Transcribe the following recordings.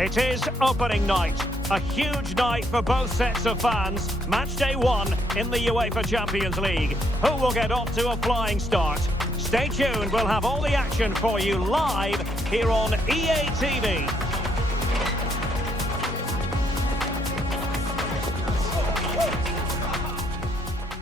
It is opening night. A huge night for both sets of fans. Match day 1 in the UEFA Champions League. Who will get off to a flying start? Stay tuned, we'll have all the action for you live here on EA TV.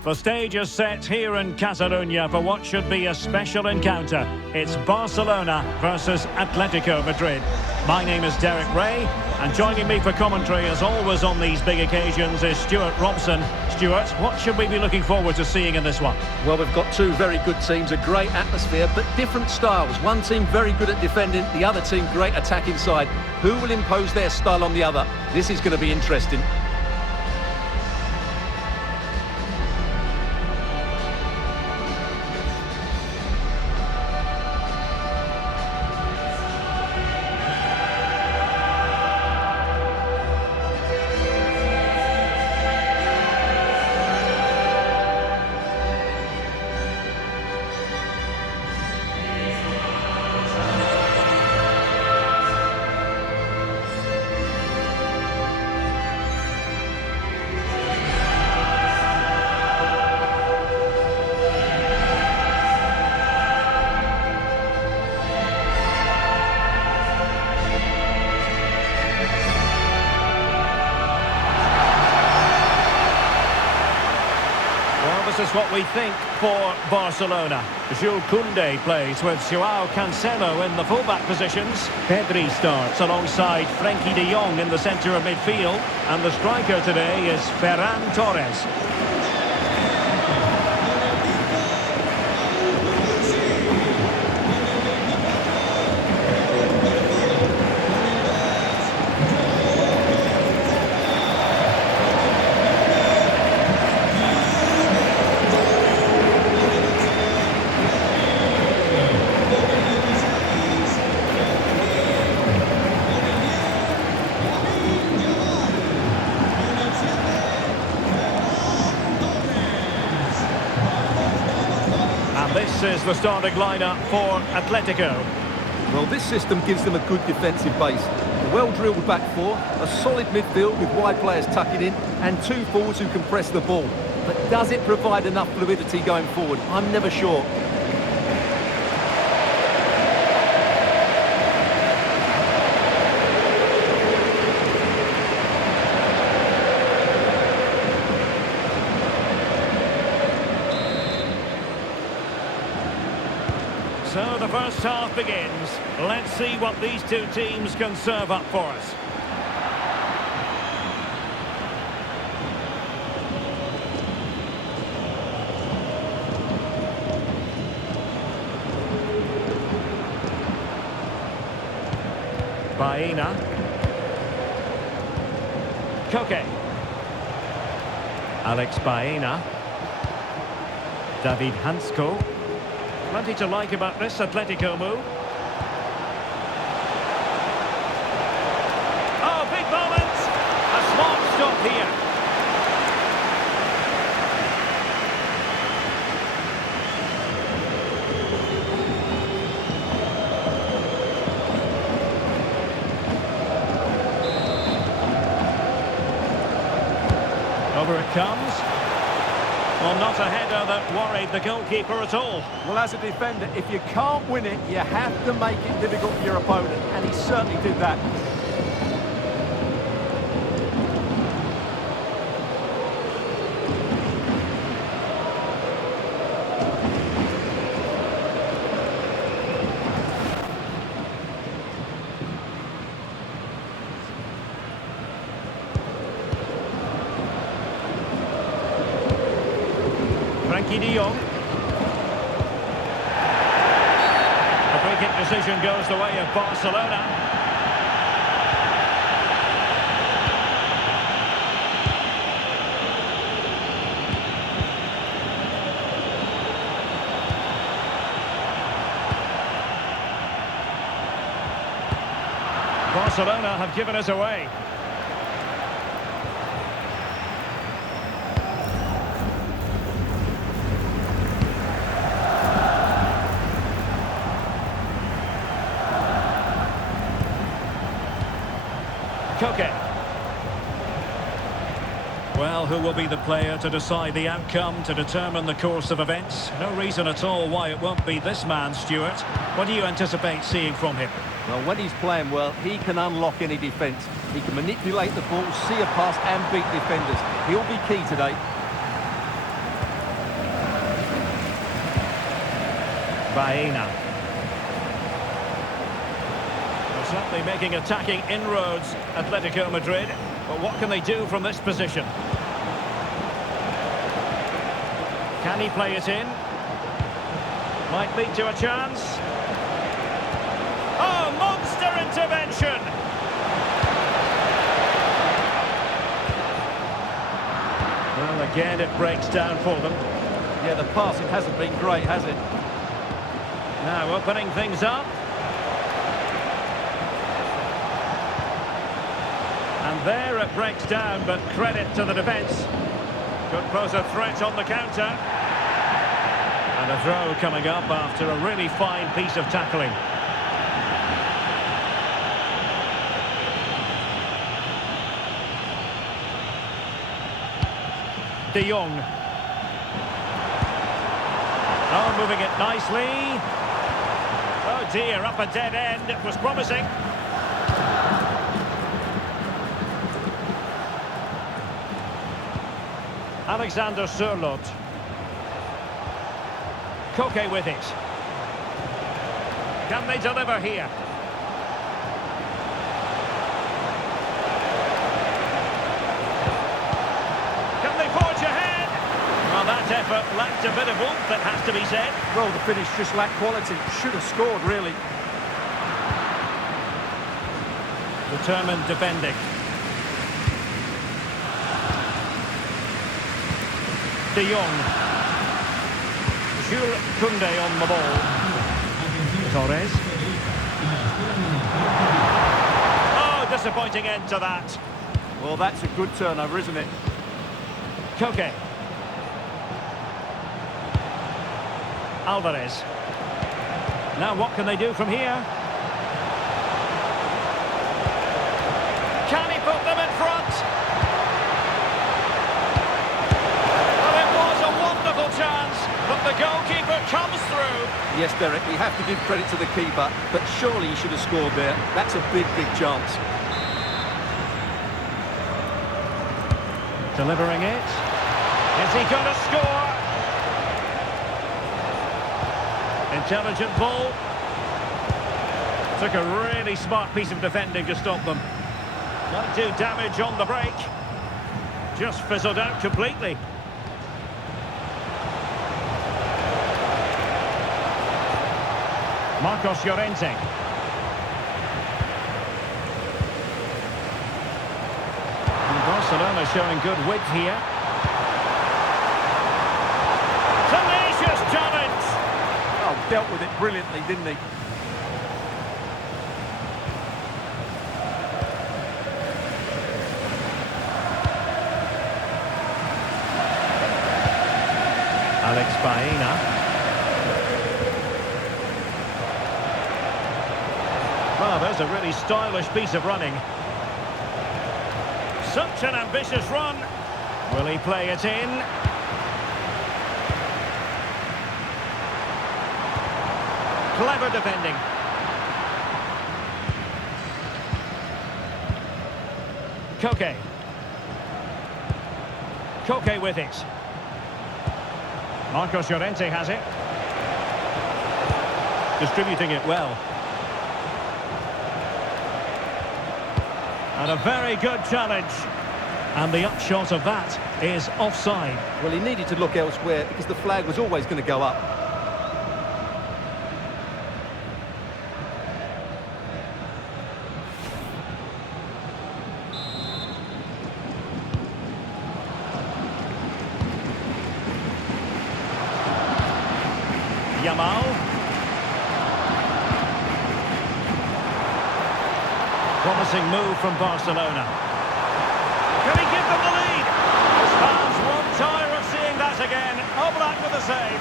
The stage is set here in Catalonia for what should be a special encounter. It's Barcelona versus Atletico Madrid. My name is Derek Ray, and joining me for commentary, as always on these big occasions, is Stuart Robson. Stuart, what should we be looking forward to seeing in this one? Well, we've got two very good teams, a great atmosphere, but different styles. One team very good at defending, the other team great attack inside. Who will impose their style on the other? This is going to be interesting. This is what we think for Barcelona. Jules Koundé plays with Joao Cancelo in the fullback positions. Pedri starts alongside Frenkie de Jong in the centre of midfield. And the striker today is Ferran Torres. This is the starting lineup for Atletico. Well, this system gives them a good defensive base. A well-drilled back four, a solid midfield with wide players tucking in, and two forwards who can press the ball. But does it provide enough fluidity going forward? I'm never sure. So the first half begins. Let's see what these two teams can serve up for us. Baena. Koke. Alex Baena. David Hansko. Plenty to like about this Atletico move. Oh, big moment! A smart stop here. Over it comes. Well, not a header that worried the goalkeeper at all. Well, as a defender, if you can't win it, you have to make it difficult for your opponent, and he certainly did that. Frenkie de Jong. The free kick decision goes the way of Barcelona. Barcelona have given us away. Koke. Well, who will be the player to decide the outcome, to determine the course of events? No reason at all why it won't be this man, Stuart. What do you anticipate seeing from him? Well, when he's playing well, he can unlock any defence. He can manipulate the ball, see a pass and beat defenders. He'll be key today. Baena. They're certainly making attacking inroads, Atletico Madrid. But what can they do from this position? Can he play it in? Might lead to a chance. Oh, monster intervention! Well, again, it breaks down for them. Yeah, the passing hasn't been great, has it? Now opening things up. And there it breaks down, but credit to the defence. Could pose a threat on the counter. And a throw coming up after a really fine piece of tackling. De Jong. Oh, moving it nicely. Oh dear, up a dead end. It was promising. Alexander Sørloth. Koke with it. Can they deliver here? Can they forge ahead? Well, that effort lacked a bit of oomph, that has to be said. Well, the finish just lacked quality. Should have scored, really. Determined defending. De Jong. Jules Koundé on the ball. Torres. Oh, disappointing end to that. Well, that's a good turnover, isn't it? Koke. Alvarez. Now what can they do from here? Can he put them in front? Well, it was a wonderful chance, but the goalkeeper comes through. Yes, Derek, we have to give credit to the keeper, but surely he should have scored there. That's a big, big chance. Delivering it. Is he going to score? Intelligent ball. Took a really smart piece of defending to stop them. Might do damage on the break. Just fizzled out completely. Marcos Llorente. And Barcelona showing good width here. Tenacious challenge. Oh, dealt with it brilliantly, didn't he? Alex Baena. Well, there's a really stylish piece of running. Such an ambitious run. Will he play it in? Clever defending. Koke. Koke with it. Marcos Llorente has it. Distributing it well. And a very good challenge. And the upshot of that is offside. Well, he needed to look elsewhere because the flag was always going to go up. Yamal. Promising move from Barcelona. Can he give them the lead? His fans won't tire of seeing that again. Oblak with the save.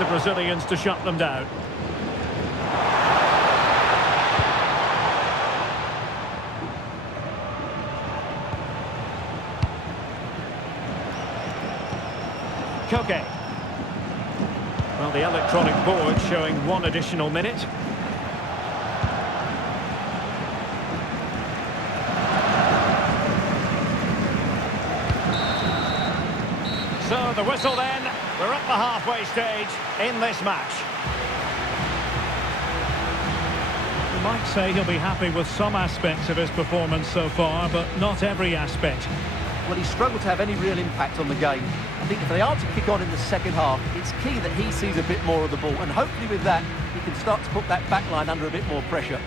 the Brazilians to shut them down. Koke. Well, the electronic board showing 1 additional minute. So the whistle then. We're at the halfway stage in this match. You might say he'll be happy with some aspects of his performance so far, but not every aspect. Well, he struggled to have any real impact on the game. I think if they are to kick on in the second half, it's key that he sees a bit more of the ball, and hopefully with that, he can start to put that back line under a bit more pressure.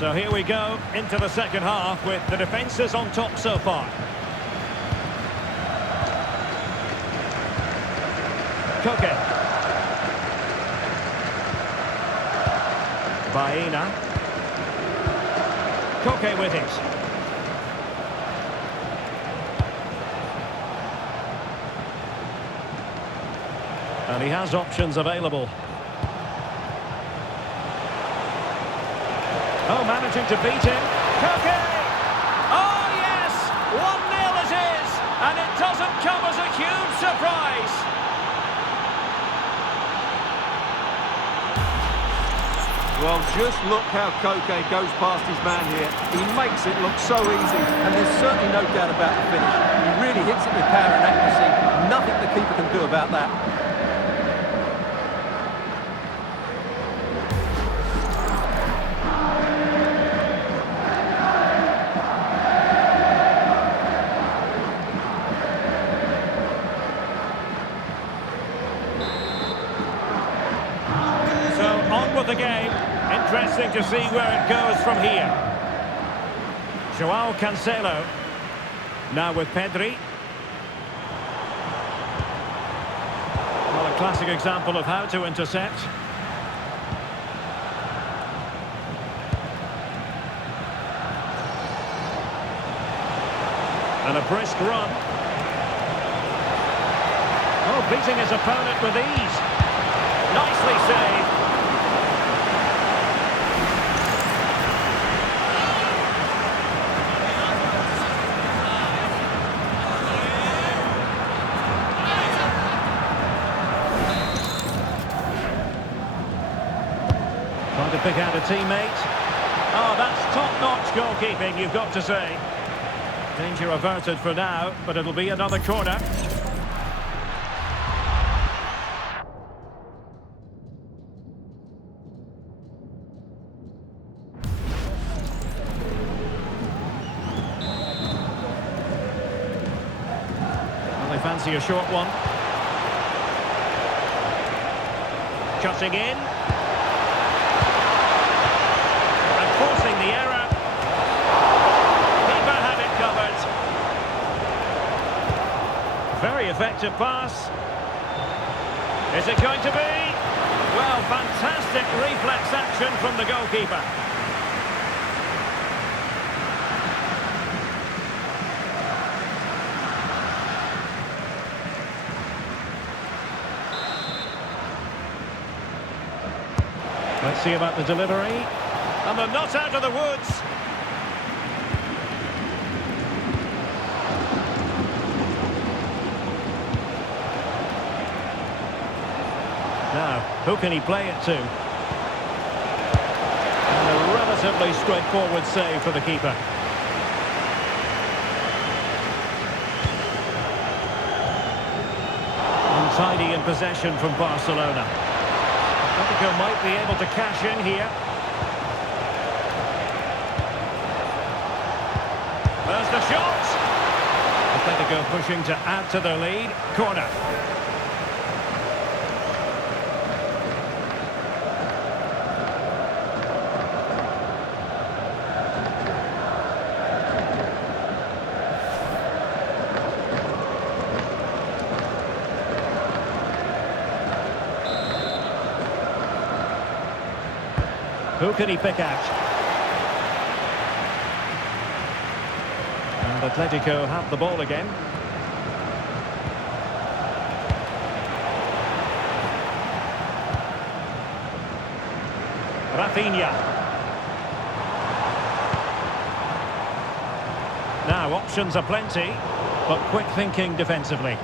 So here we go into the second half with the defences on top so far. Koke. Baena. Koke with it. And he has options available. Oh, managing to beat him. Koke! Oh, yes! 1-0 it is! And it doesn't come as a huge surprise. Well, just look how Koke goes past his man here. He makes it look so easy, and there's certainly no doubt about the finish. He really hits it with power and accuracy. Nothing the keeper can do about that. With the game, interesting to see where it goes from here. Joao Cancelo, now with Pedri. Well, a classic example of how to intercept. And a brisk run. Oh, beating his opponent with ease. Nicely saved. Trying to pick out a teammate. Oh, that's top-notch goalkeeping, you've got to say. Danger averted for now, but it'll be another corner. Well, they fancy a short one. Cutting in. Forcing the error. Keeper had it covered. Very effective pass. Is it going to be? Well, fantastic reflex action from the goalkeeper. Let's see about the delivery. And they're not out of the woods. Now, who can he play it to? And a relatively straightforward save for the keeper. Untidy in possession from Barcelona. Atletico might be able to cash in here. There's the shot. Atletico pushing to add to their lead. Corner. Who can he pick out? And Atletico have the ball again. Rafinha. Now, options are plenty, but quick thinking defensively.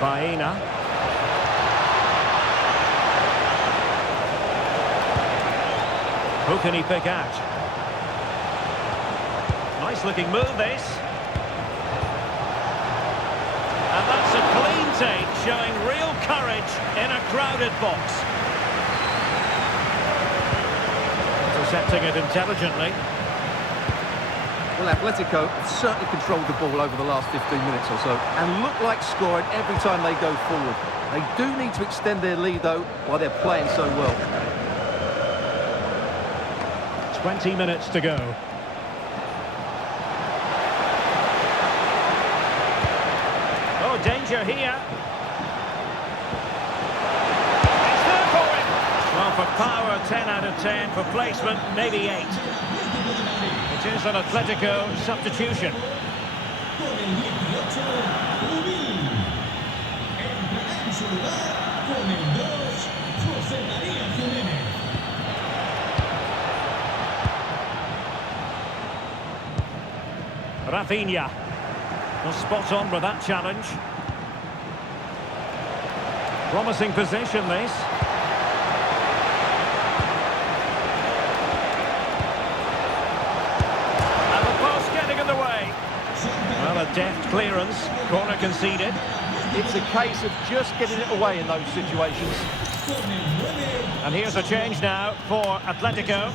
Baena. Who can he pick out? Nice looking move, this. And that's a clean take, showing real courage in a crowded box. Intercepting it intelligently. Well, Atletico have certainly controlled the ball over the last 15 minutes or so and look like scoring every time they go forward. They do need to extend their lead, though, while they're playing so well. 20 minutes to go. Oh, danger here. It's there for him. Well, for power, 10 out of 10. For placement, maybe 8. It is an Atletico substitution. Rafinha. Well, spot on with that challenge. Promising position, this. And the pass getting in the way. Well, a deft clearance. Corner conceded. It's a case of just getting it away in those situations. And here's a change now for Atletico.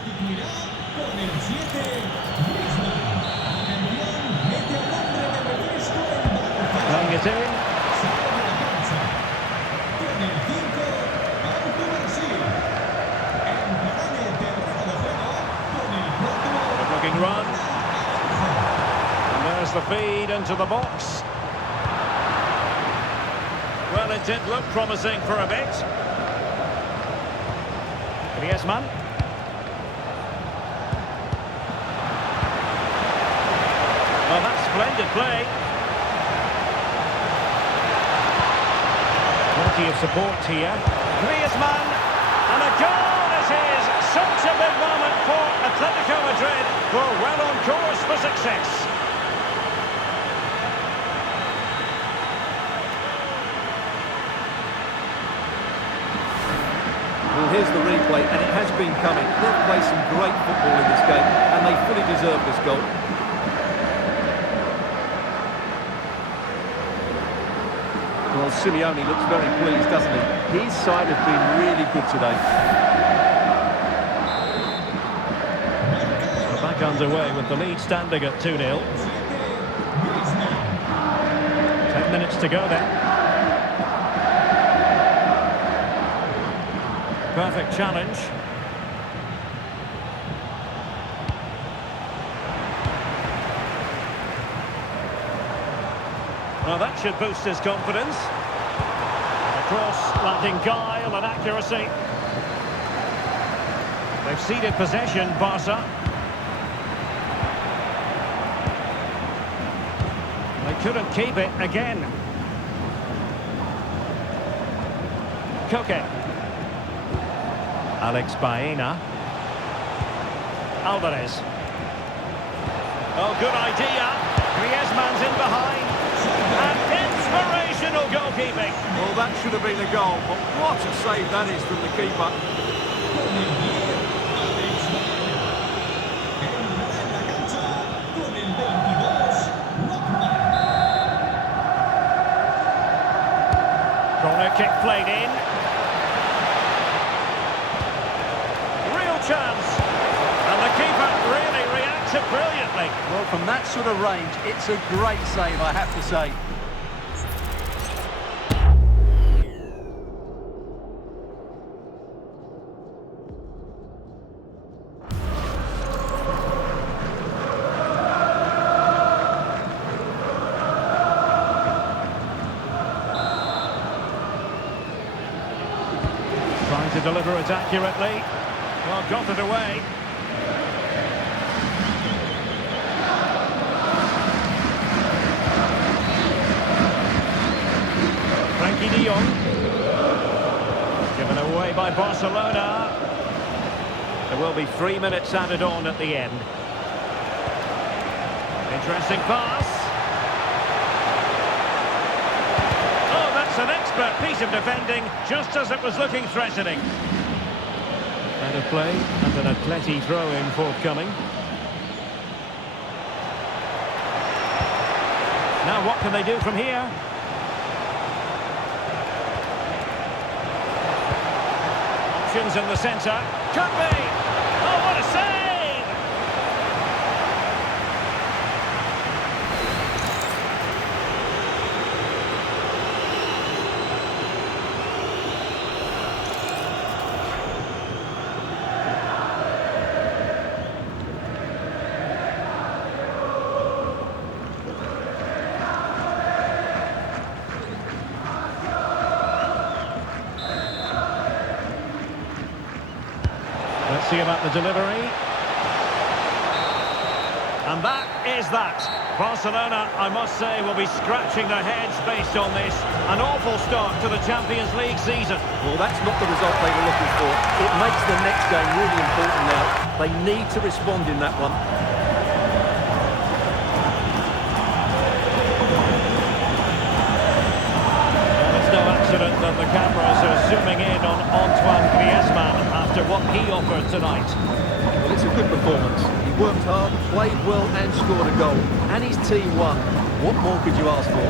Playing it in. Good looking run. And there's the feed into the box. Well, it did look promising for a bit. Griezmann. Well, that's splendid play. Plenty of support here. Griezmann, and a goal it is. Such a big moment for Atletico Madrid, who are well on course for success. Well, here's the replay, and it has been coming. They've played some great football in this game, and they fully deserve this goal. Well, Simeone looks very pleased, doesn't he? His side have been really good today. We're back underway with the lead standing at 2-0. 10 minutes to go then. Perfect challenge. Well, that should boost his confidence. A cross lacking guile and accuracy. They've ceded possession, Barca. They couldn't keep it again. Koke. Alex Baena. Alvarez. Oh, good idea. Griezmann's in behind. And inspirational goalkeeping. Well, that should have been a goal, but what a save that is from the keeper. Corner kick played in. Real chance. And the keeper really reacted brilliantly. Well, from that sort of range, it's a great save, I have to say. Trying to deliver it accurately. Well, got it away. Frankie de Jong. Given away by Barcelona. There will be 3 minutes added on at the end. Interesting pass. Oh, that's an expert piece of defending, just as it was looking threatening. Out of play, and an Atleti throw-in forthcoming. Now what can they do from here? Options in the centre. Could be! Oh, what a save! Let's see about the delivery. And that is that. Barcelona, I must say, will be scratching their heads based on this. An awful start to the Champions League season. Well, that's not the result they were looking for. It makes the next game really important now. They need to respond in that one. Well, it's no accident that the cameras are zooming in on Antoine Griezmann after what he offered tonight. Well, it's a good performance. He worked hard, played well and scored a goal. And his team won. What more could you ask for?